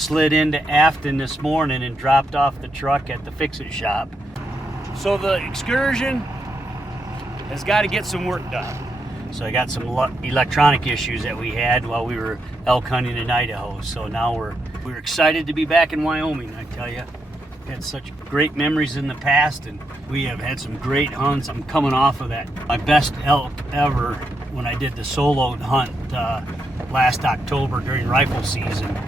slid into Afton this morning and dropped off the truck at the fix-it shop. So the excursion has got to get some work done. So I got some electronic issues that we had while we were elk hunting in Idaho. So now we're excited to be back in Wyoming, I tell you. Had such great memories in the past, and we have had some great hunts. I'm coming off of that. My best elk ever when I did the solo hunt last October during rifle season.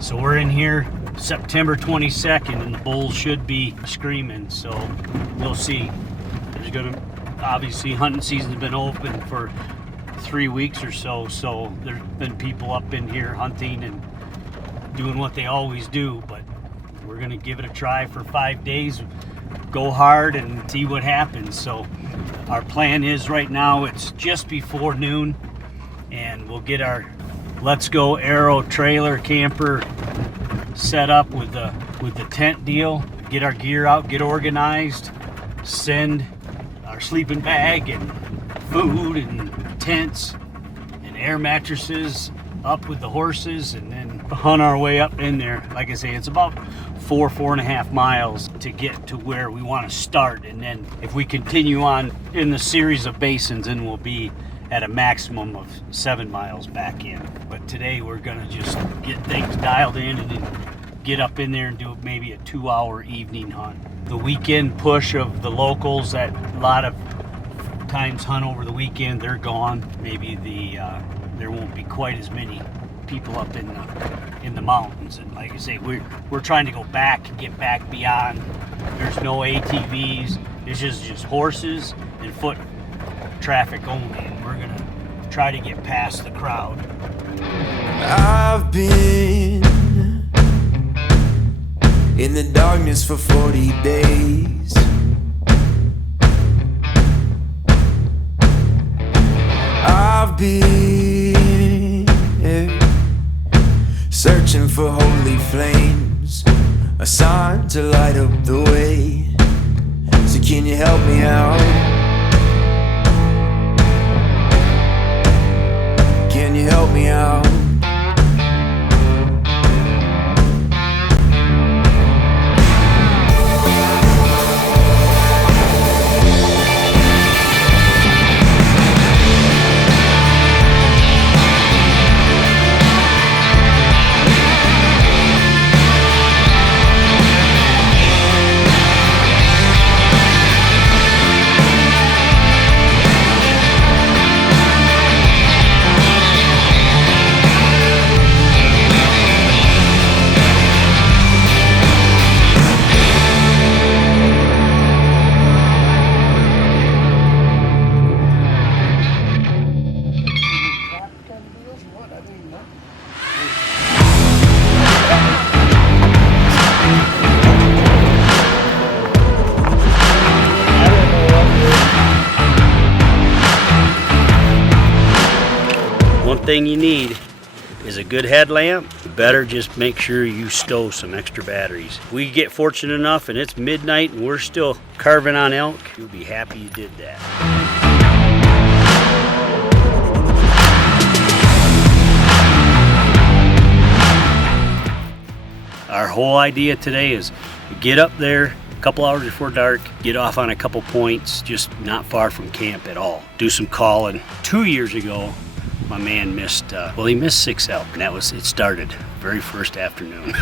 So we're in here September 22nd, and the bulls should be screaming. So we'll see. There's gonna obviously hunting season's been open for 3 weeks or so. So there's been people up in here hunting and doing what they always do, but we're gonna give it a try for 5 days, go hard and see what happens. So our plan is right now it's just before noon, and we'll get our Let's Go Arrow trailer camper set up with the tent deal, get our gear out, get organized, send our sleeping bag and food and tents and air mattresses up with the horses, and then hunt our way up in there. Like I say, it's about 4.5 miles to get to where we want to start, and then if we continue on in the series of basins, then we'll be at a maximum of 7 miles back in. But today we're gonna just get things dialed in and then get up in there and do maybe a 2-hour evening hunt. The weekend push of the locals that a lot of times hunt over the weekend, they're gone. Maybe there won't be quite as many people up in the mountains. And like I say, we're trying to go back and get back beyond. There's no ATVs. It's just horses and foot traffic only, and we're gonna try to get past the crowd. I've been in the darkness for 40 days. I've been searching for holy flames, a sign to light up the way. So can you help me out? Can you help me out? Thing you need is a good headlamp. You better just make sure you stow some extra batteries. We get fortunate enough and it's midnight and we're still carving on elk, you'll be happy you did that. Our whole idea today is get up there a couple hours before dark, get off on a couple points just not far from camp at all. Do some calling. 2 years ago, my man missed, he missed 6 elk, and it started very first afternoon.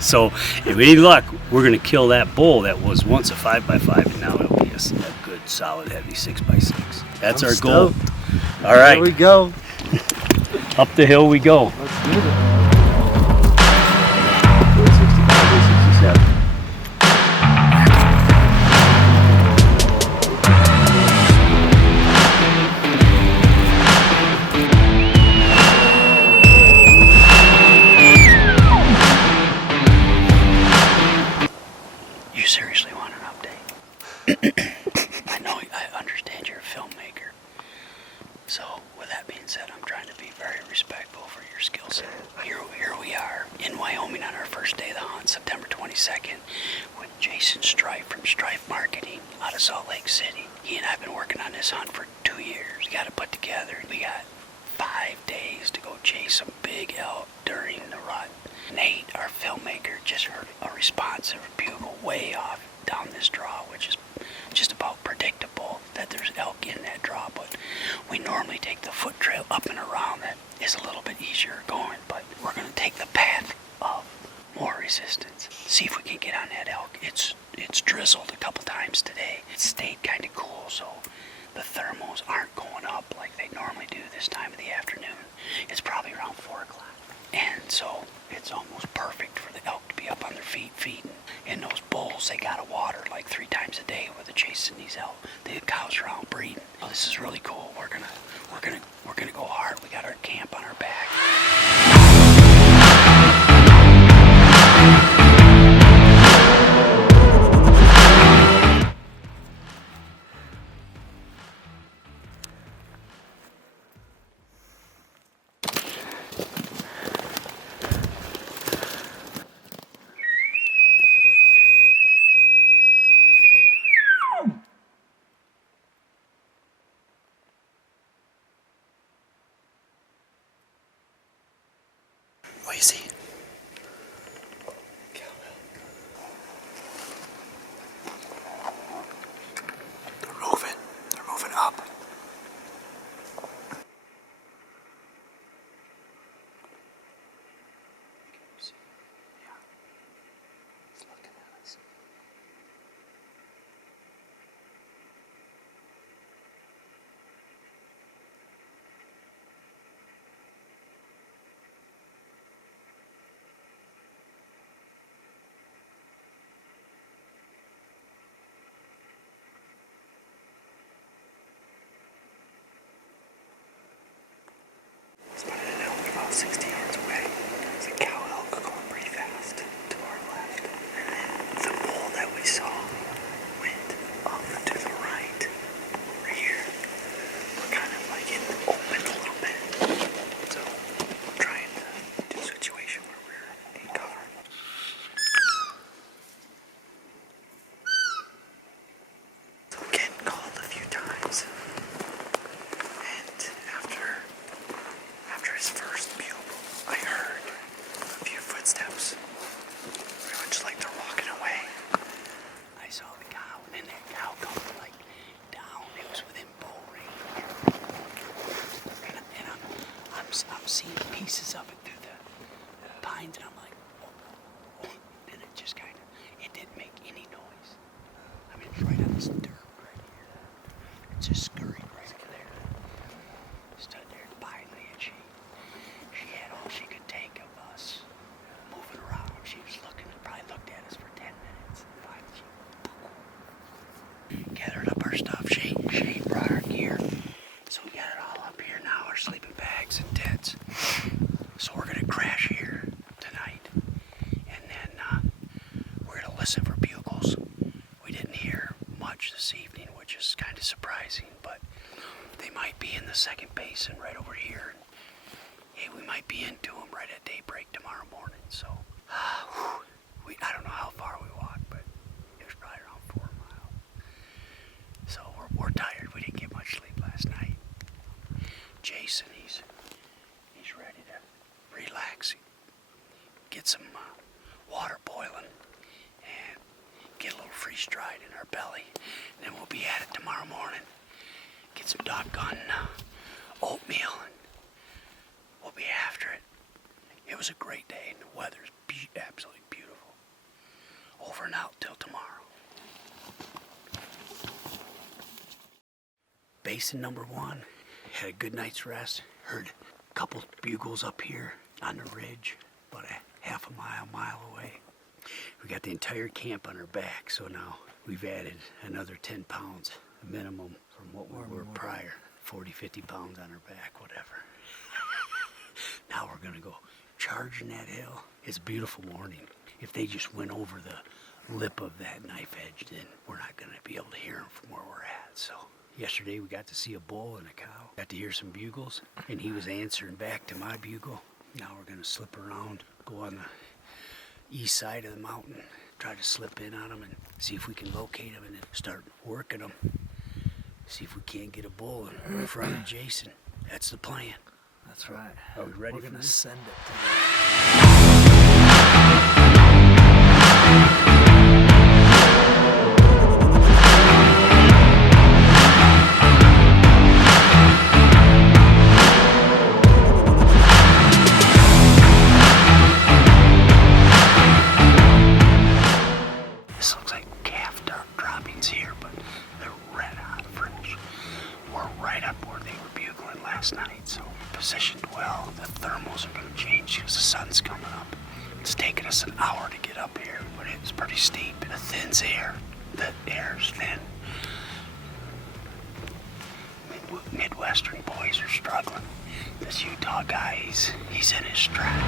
So if we need luck, we're gonna kill that bull that was once a 5x5, and now it'll be a good, solid, heavy 6x6. That's our goal. All right. Here we go. Up the hill we go. Let's do it. 65, 67. Seriously want an update? I understand you're a filmmaker. So with that being said, I'm trying to be very respectful for your skill set. I our filmmaker just heard a responsive bugle way off down this draw, which is just about predictable that there's elk in that draw, but we normally take the foot trail up and around. That is a little bit easier going, but we're going to take the path of more resistance. See if we can get on that elk. It's drizzled a couple times today. It stayed kind of cool, so the thermals aren't going up like they normally do this time of the afternoon. It's probably around 4 o'clock. And so it's almost perfect for the elk to be up on their feet feeding. And those bulls, they gotta water like 3 times a day with the chasing these elk. The cows are out breeding. Oh, this is really cool. We're gonna go hard. We got our camp on our back. What do you see? They're moving. They're moving up. Yeah. It's looking at us. Spotted an elk about 60 yards away. There's a cow elk going pretty fast to our left. And then the bull that we saw went up to the right over here. We're kind of like in the open a little bit. So we're trying to do a situation where we're in cover. So we're getting called a few times. And after his first bugle, I heard a few footsteps. Pretty much like they're walking away. I saw the cow, and then that cow coming like down. It was within bow range. And I'm seeing pieces of it through the pines, and I'm like, oh. And it just kind of, it didn't make any noise. I mean, it's right on this dirt right here. It just scurried right there. Stood there quietly, and she had all she could take of us moving around. She was probably looked at us for 10 minutes. And finally she gathered up our stuff. She brought our gear. So we got it all up here now, our sleeping bags and tents. So we're gonna crash here tonight. And then we're gonna listen for bugles. We didn't hear much this evening, which is kind of surprising, but they might be in the second basin right over here. Hey, we might be into them right at daybreak tomorrow morning. So, I don't know how far we walked, but it was probably around 4 miles. So we're tired. We didn't get much sleep last night. Jason, he's ready to relax, get some water boiling, and get a little freeze-dried in our belly. And then we'll be at it tomorrow morning. Get some doggone oatmeal, and we'll be after it. It was a great day, and the weather's absolutely beautiful. Over and out till tomorrow. Basin number 1, had a good night's rest. Heard a couple bugles up here on the ridge, about a half a mile away. We got the entire camp on our back, so now we've added another 10 pounds minimum from what we were prior. 40, 50 pounds on our back, whatever. Now we're gonna go charging that hill. It's a beautiful morning. If they just went over the lip of that knife edge, then we're not gonna be able to hear them from where we're at. So yesterday we got to see a bull and a cow. Got to hear some bugles, and he was answering back to my bugle. Now we're gonna slip around, go on the east side of the mountain, try to slip in on them and see if we can locate them and then start working them. See if we can't get a bull in front of Jason. That's the plan. That's right. Are we ready We're for gonna this? send it to them. take us an hour to get up here, but it's pretty steep. The thin's air. The air's thin. Midwestern boys are struggling. This Utah guy, he's in his stride.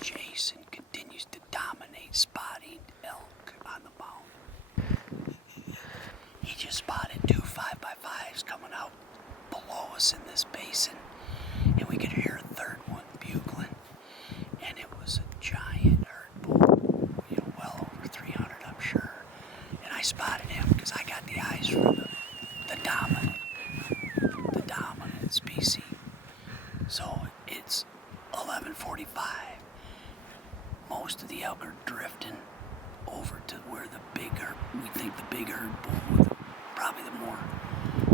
Jason continues to dominate spotting elk on the mountain. He just spotted 2 5x5s coming out below us in this basin, and we could hear a third one bugling, and it was a giant herd bull, well over 300, I'm sure. And I spotted him because I got the eyes for the dominant species. So it's 11:45. Most of the elk are drifting over to where we think the big herd bull with probably the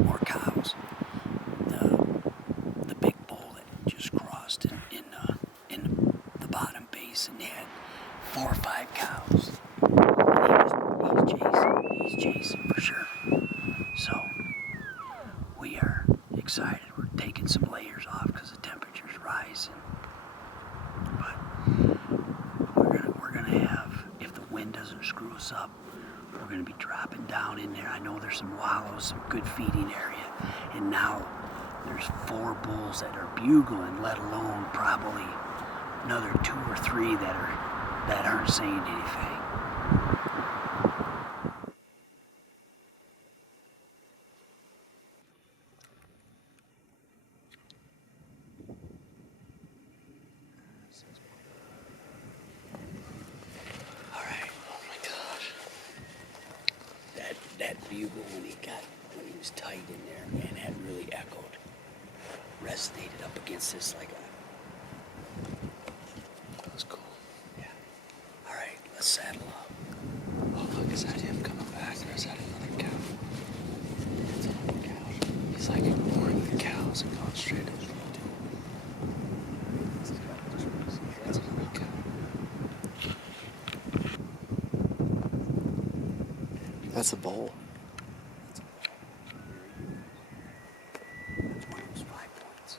more cows. The big bull that just crossed in the bottom basin had 4 or 5 cows. He's chasing for sure. So we are excited. We're taking some layers off because the temperature's rising. But we're gonna have, if the wind doesn't screw us up, we're gonna be dropping down in there. I know there's some wallows, some good feeding area, and now there's 4 bulls that are bugling, let alone probably another 2 or 3 that aren't saying anything. That bugle when he was tight in there, man, that really echoed, resonated up against this like a. That's cool. Yeah. All right, let's saddle up. Oh, look, is that him coming back? Or is that another cow? It's another cow. He's like ignoring the cows and going straight into the That's another cow. That's a bull. That's one of those 5 points.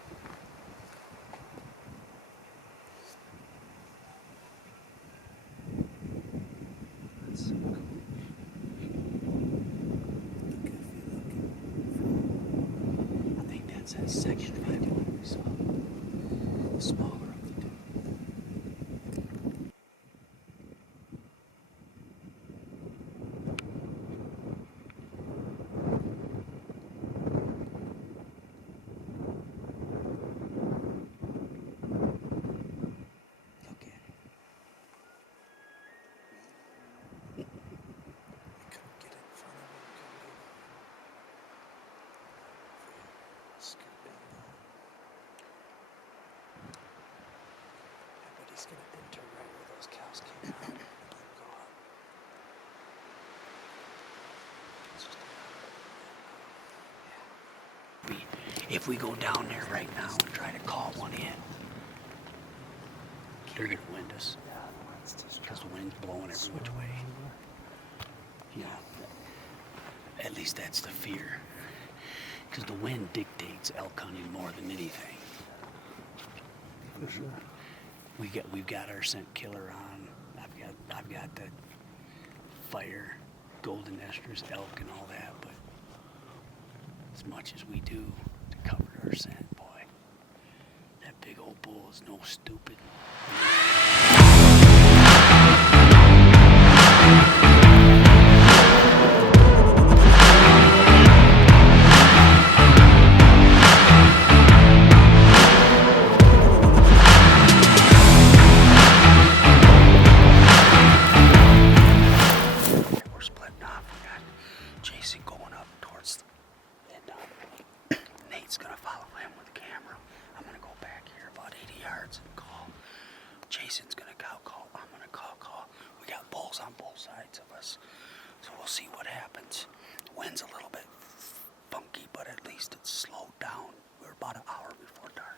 That's so cool. I think that's that section 5 point we saw. The smaller of the 2. He's gonna then turn right where those cows came out and then go up. It's just If we go down there right now and try to call one in, they're gonna wind us because the wind's blowing every which way. Yeah, at least that's the fear, because the wind dictates elk hunting more than anything. for sure. We've got our scent killer on. I've got the fire, golden estrus, elk, and all that. But as much as we do to cover our scent, boy, that big old bull is no stupid. Nate's gonna follow him with the camera. I'm gonna go back here about 80 yards and call. Jason's gonna call. I'm gonna call. We got bulls on both sides of us. So we'll see what happens. The wind's a little bit funky, but at least it's slowed down. We're about an hour before dark.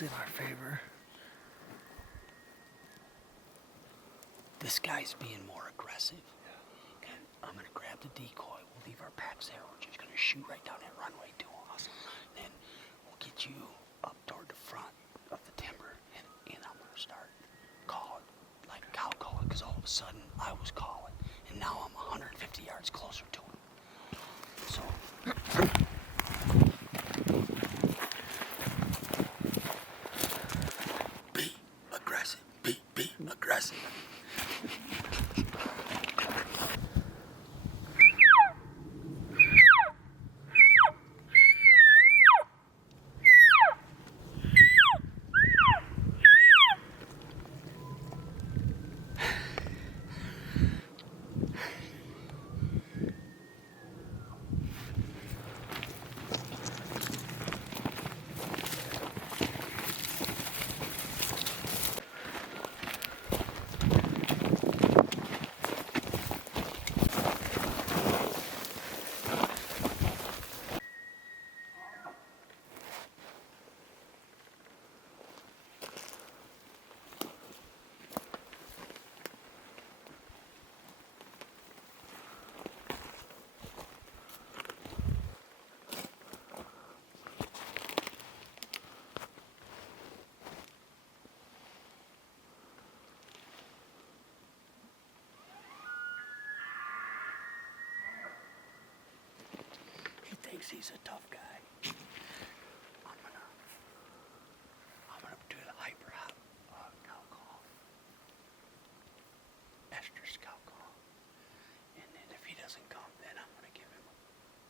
In our favor. This guy's being more aggressive. And I'm gonna grab the decoy. We'll leave our packs there. We're just gonna shoot right down that runway to us. Then we'll get you up toward the front of the timber, and I'm gonna start calling, like cow calling, because all of a sudden I was calling, and now I'm 150 yards closer to him. So. Be aggressive. He's a tough guy. I'm gonna do the hyper hot cow call, estrus cow call, and then if he doesn't come, then I'm gonna give him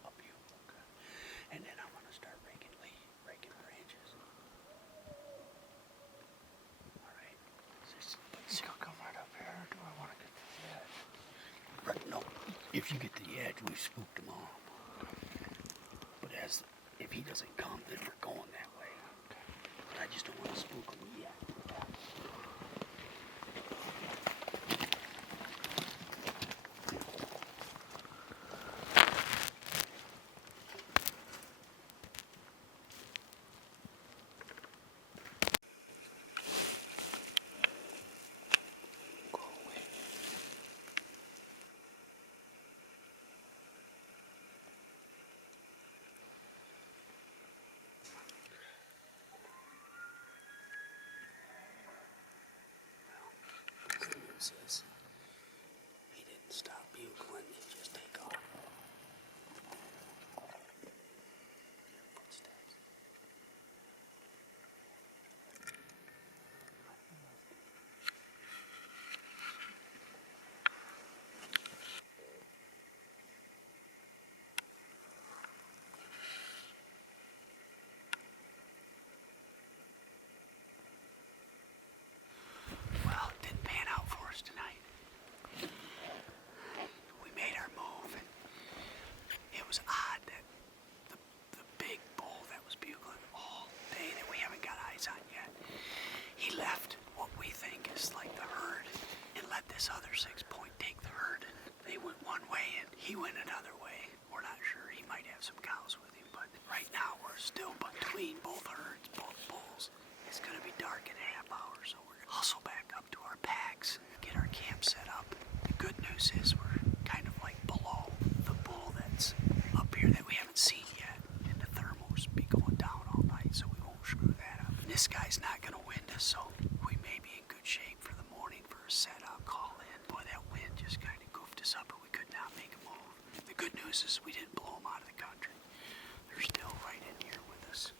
a bugle, and then I'm gonna start raking branches. All right. Is he gonna come right up here, or do I want to get to the edge? Right. No. If you get to the edge, we've spooked him off. If he doesn't come, then we're going that way. But I just don't want to spook him yet. Says he didn't stop bugling, he just take off. Footsteps. he went another way. We're not sure. He might have some cows with him, but right now we're still between both herds, both bulls. It's going to be dark in a half hour, so we're going to hustle back up to our packs and get our camp set up. The good news is we're kind of like below the bull that's up here that we haven't seen yet, and the thermals be going down all night, so we won't screw that up. And this guy's not going to wind us, so we may be in good shape for the morning for a setup call in. Boy, that wind just kind of goofed us up, and we could not make a move. The good news is we didn't blow them out of the country. They're still right in here with us.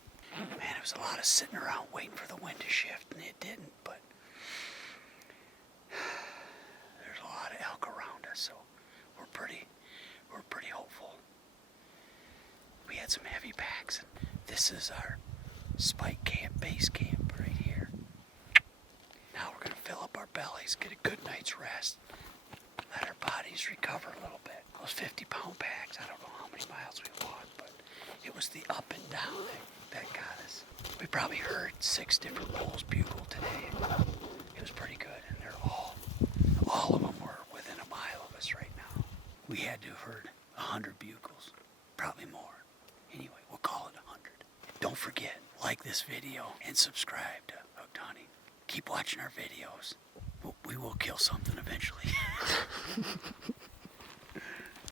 Man, it was a lot of sitting around waiting for the wind to shift, and it didn't, but there's a lot of elk around us, so we're pretty hopeful. We had some heavy packs, and this is our spike camp, base camp right here. Now we're gonna fill up our bellies, get a good night's rest, let our bodies recover a little bit. Those 50-pound packs, I don't know how many miles we walked, but it was the up and down that got us. We probably heard 6 different bulls bugle today. It was pretty good, and they're all of them were within a mile of us right now. We had to have heard 100 bugles, probably more. Anyway, we'll call it 100. Don't forget, like this video and subscribe to Hooked Hunting. Keep watching our videos. We will kill something eventually.